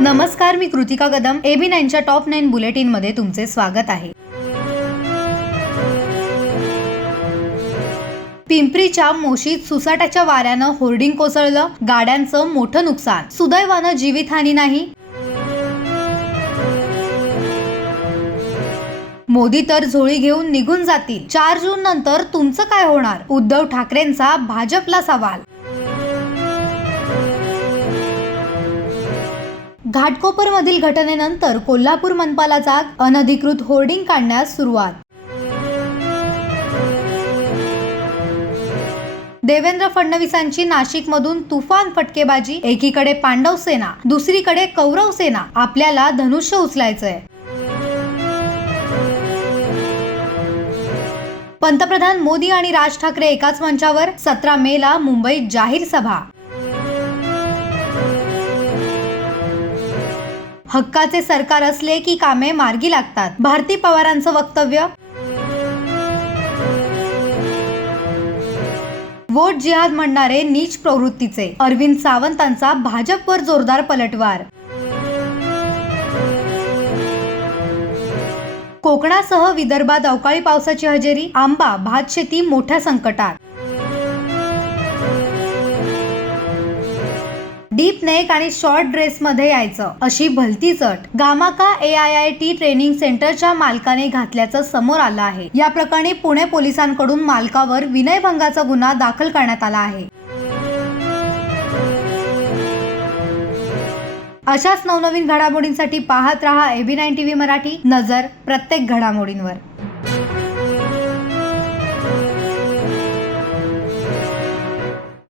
नमस्कार मी कृतिका कदम. एबी नाईनच्या टॉप नाईन बुलेटिनमध्ये तुमचे स्वागत आहे. पिंपरीच्या मोशीत सुसाट्याच्या वाऱ्यानं होर्डिंग कोसळलं. गाड्यांचं मोठं नुकसान. सुदैवानं जीवितहानी नाही. मोदी तर झोळी घेऊन निघून जातील. चार जून नंतर तुमचं काय होणार? उद्धव ठाकरेंचा भाजपला सवाल. घाटकोपर मधील घटनेनंतर कोल्हापूर मनपाला जाग अनधिकृत होर्डिंग काढण्यास सुरुवात. देवेंद्र फडणवीसांची नाशिकमधून तुफान फटकेबाजी एकीकडे पांडव सेना दुसरीकडे कौरव सेना आपल्याला धनुष्य उचलायचंय. पंतप्रधान मोदी आणि राज ठाकरे एकाच मंचावर सतरा मे ला मुंबईत जाहीर सभा. हक्काचे सरकार असले की कामे मार्गी लागतात. भारती पवारांचं वक्तव्य? वोट जिहाद म्हणणारे नीच प्रवृत्तीचे. अरविंद सावंतांचा भाजपवर जोरदार पलटवार. कोकणासह विदर्भात अवकाळी पावसाची हजेरी. आंबा भात शेती मोठ्या संकटात. डीप नेक आणि शॉर्ट ड्रेसमध्ये यायचं. अशी भलती चट गामाका A I I T training सेंटरच्या मालकाने घातल्याचं समोर आलं आहे. या प्रकरणी पुणे पोलिसांकडून मालकावर विनयभंगाचा गुन्हा दाखल करण्यात आला आहे. अशाच नवनवीन घडामोडींसाठी पाहत रहा एबी नाईन टीव्ही मराठी. नजर प्रत्येक घडामोडींवर.